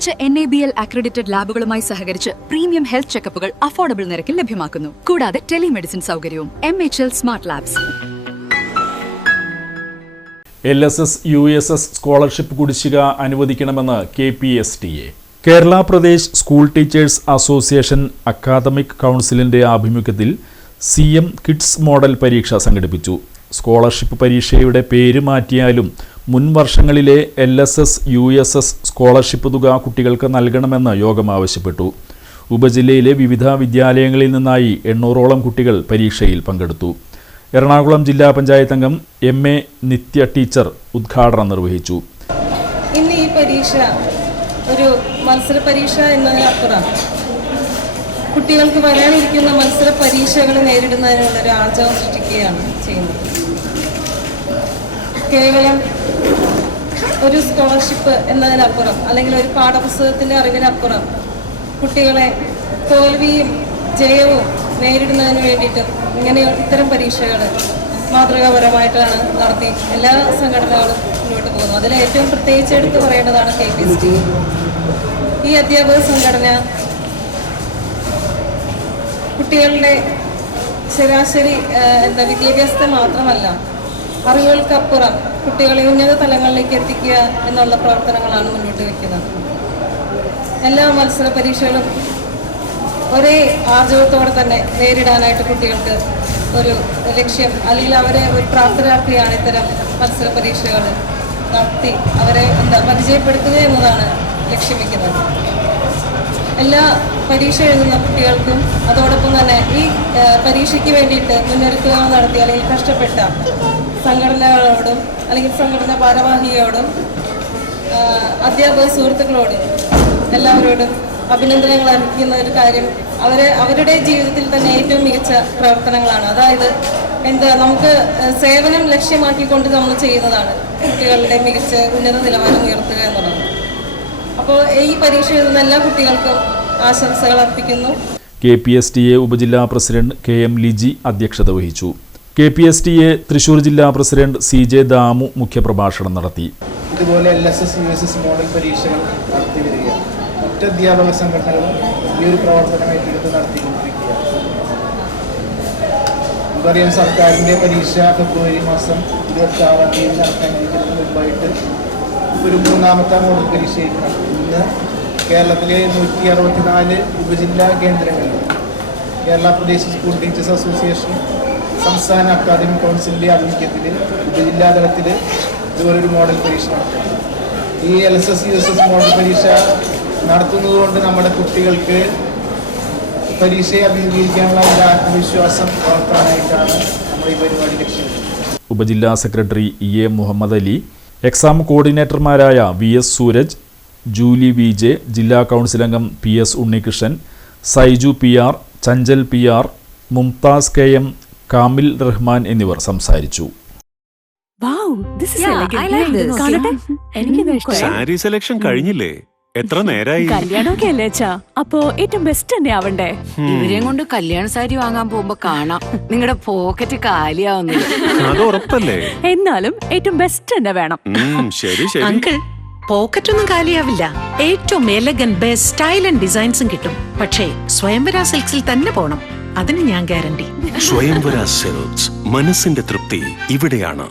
മികച്ച NABL accredited ലാബുകളുമായി സഹകരിച്ച് premium health ചെക്കപ്പുകൾ affordable നിരക്കിൽ ലഭ്യമാക്കുന്നു. കൂടാതെ ടെലിമെഡിസിൻ സൗകര്യവും. MHL smart labs. LSS USS scholarship കുടിശ്ശിക അനുവദിക്കണമെന്ന് KPSTA. Kerala Pradesh school teachers association academic കൗൺസിലിന്റെ ആഭിമുഖ്യത്തിൽ CM കിഡ്സ് മോഡൽ പരീക്ഷ സംഘടിപ്പിച്ചു. സ്കോളർഷിപ്പ് പരീക്ഷയുടെ പേര് മാറ്റിയാലും മുൻ വർഷങ്ങളിലെ LSS USS സ്കോളർഷിപ്പ് തുക കുട്ടികൾക്ക് നൽകണമെന്ന് യോഗം ആവശ്യപ്പെട്ടു. ഉപജില്ലയിലെ വിവിധ വിദ്യാലയങ്ങളിൽ നിന്നായി 800ഓളം കുട്ടികൾ പരീക്ഷയിൽ പങ്കെടുത്തു. എറണാകുളം ജില്ലാ പഞ്ചായത്ത് അംഗം MA നിത്യ ടീച്ചർ ഉദ്ഘാടനം നിർവഹിച്ചു. ഇന്ന് ഈ പരീക്ഷ ഒരു മത്സര പരീക്ഷ എന്നതിനപ്പുറം കുട്ടികൾക്ക് വരാനിരിക്കുന്ന മത്സര പരീക്ഷകൾ നേരിടുന്നതിനുള്ള ഒരു ആർജവം സൃഷ്ടിക്കുകയാണ് ചെയ്യുന്നത്. കേവലം ഒരു സ്കോളർഷിപ്പ് എന്നതിനപ്പുറം അല്ലെങ്കിൽ ഒരു പാഠപുസ്തകത്തിൻ്റെ അറിവിനപ്പുറം കുട്ടികളെ തോൽവിയും ജയവും നേരിടുന്നതിന് വേണ്ടിയിട്ട് ഇത്തരം പരീക്ഷകൾ മാതൃകാപരമായിട്ടാണ് നടത്തി എല്ലാ സംഘടനകളും മുന്നോട്ട് പോകുന്നത്. അതിൽ ഏറ്റവും പ്രത്യേകിച്ച് എടുത്ത് പറയേണ്ടതാണ് KPSTA. ഈ അധ്യാപക സംഘടന കുട്ടികളുടെ ശരാശരി വിദ്യാഭ്യാസത്തെ മാത്രമല്ല, അറിവുകൾക്കപ്പുറം കുട്ടികളെ ഉന്നത തലങ്ങളിലേക്ക് എത്തിക്കുക എന്നുള്ള പ്രവർത്തനങ്ങളാണ് മുന്നോട്ട് വയ്ക്കുന്നത്. എല്ലാ മത്സര പരീക്ഷകളും ഒരേ ആർജവത്തോടെ തന്നെ നേരിടാനായിട്ട് കുട്ടികൾക്ക് ഒരു ലക്ഷ്യം അല്ലെങ്കിൽ അവരെ ഒരു പ്രാപ്തരാക്കുകയാണ് ഇത്തരം മത്സര പരീക്ഷകൾ നടത്തി അവരെ പരിചയപ്പെടുത്തുക എന്നതാണ് ലക്ഷ്യം വയ്ക്കുന്നത്. എല്ലാ പരീക്ഷ എഴുതുന്ന കുട്ടികൾക്കും അതോടൊപ്പം തന്നെ ഈ പരീക്ഷയ്ക്ക് വേണ്ടിയിട്ട് മുന്നൊരുക്കങ്ങൾ നടത്തി അല്ലെങ്കിൽ കഷ്ടപ്പെട്ട സംഘടനകളോടും അല്ലെങ്കിൽ സംഘടനാ ഭാരവാഹിയോടും അധ്യാപക സുഹൃത്തുക്കളോടും എല്ലാവരോടും അഭിനന്ദനങ്ങൾ അർപ്പിക്കുന്ന ഒരു കാര്യം അവരുടെ ജീവിതത്തിൽ തന്നെ ഏറ്റവും മികച്ച പ്രവർത്തനങ്ങളാണ്. അതായത് നമുക്ക് സേവനം ലക്ഷ്യമാക്കിക്കൊണ്ട് നമ്മൾ ചെയ്യുന്നതാണ് കുട്ടികളുടെ മികച്ച ഉന്നത നിലവാരം ഉയർത്തുക എന്നുള്ളത്. അപ്പോൾ ഈ പരീക്ഷ എഴുതുന്ന എല്ലാ കുട്ടികൾക്കും ആശംസകൾ അർപ്പിക്കുന്നു. KPSTA ഉപജില്ലാ പ്രസിഡന്റ് KM ലിജി അധ്യക്ഷത വഹിച്ചു. KPSTA തൃശൂർ ജില്ലാ പ്രസിഡന്റ് CJ ദാമു മുഖ്യപ്രഭാഷണം നടത്തി. ഇതുപോലെ LSS USS മോഡൽ പരീക്ഷകൾ നടത്തി വരികയാണ്. മറ്റ് അധ്യാപക സംഘടനകളും ഈ ഒരു പ്രവർത്തനം ഏറ്റെടുത്ത് നടത്തിക്കൊണ്ടിരിക്കുകയാണ്. നമുക്കറിയാം, സർക്കാരിൻ്റെ പരീക്ഷ ഫെബ്രുവരി മാസം 26-ാം തീയതി നടക്കാനിരിക്കുന്നതിന് മുമ്പായിട്ട് ഒരു 3ാമത്തെ മോഡൽ പരീക്ഷയാണ്. ഇന്ന് കേരളത്തിലെ 164 ഉപജില്ലാ കേന്ദ്രങ്ങളിൽ Kerala Pradesh school teachers association സംസ്ഥാന അക്കാദമിക് കൗൺസിലിൻ്റെ ആഭിമുഖ്യത്തിൽ ഉപജില്ലാ തലത്തിൽ ഇതുപോലൊരു മോഡൽ പരീക്ഷ നടത്തുന്നു. ഈ LSS USS മോഡൽ പരീക്ഷ നടത്തുന്നതുകൊണ്ട് നമ്മുടെ കുട്ടികൾക്ക് പരീക്ഷയെ അഭിമുഖീകരിക്കാനുള്ള ഒരു ആത്മവിശ്വാസം വളർത്താനായിട്ടാണ് നമ്മൾ ഈ പരിപാടി ലക്ഷ്യമിടുന്നത്. ഉപജില്ലാ secretary EA Muhammad Ali, exam കോർഡിനേറ്റർമാരായ VS സൂരജ്, ജൂലി VJ, ജില്ലാ കൗൺസിൽ അംഗം PS Unnikrishnan, Saiju PR, Chanchal PR, Mumtaz KM, Kamil Rahman എന്നിവർ സംസാരിച്ചു. സാരി സെലക്ഷൻ കഴിഞ്ഞില്ലേ? എത്ര നേരായി? കല്യാണമൊക്കെ അല്ലേ അച്ഛാ, അപ്പോ ഏറ്റവും ബെസ്റ്റ് തന്നെ ആവണ്ടേ? ഇവരെയും കൊണ്ട് കല്യാണ സാരി വാങ്ങാൻ പോകുമ്പോ കാണാം നിങ്ങളുടെ പോക്കറ്റ് കാലിയാവുന്നത്. അത് ഉറപ്പല്ലേ? എന്നാലും ഏറ്റവും ബെസ്റ്റ് തന്നെ വേണം. ശരി ശരി അങ്കിൾ, പോക്കറ്റ് ഒന്നും കാലിയാവില്ല. ഏറ്റവും എലഗൻ ബെസ്റ്റ് സ്റ്റൈൽ ആൻഡ് ഡിസൈൻസും കിട്ടും. പക്ഷേ സ്വയംവര സിൽക്സിൽ തന്നെ പോണം, അതിന് ഞാൻ ഗ്യാരണ്ടി. സ്വയംവര സിൽക്സ്, മനസ്സിന്റെ തൃപ്തി ഇവിടെയാണ്.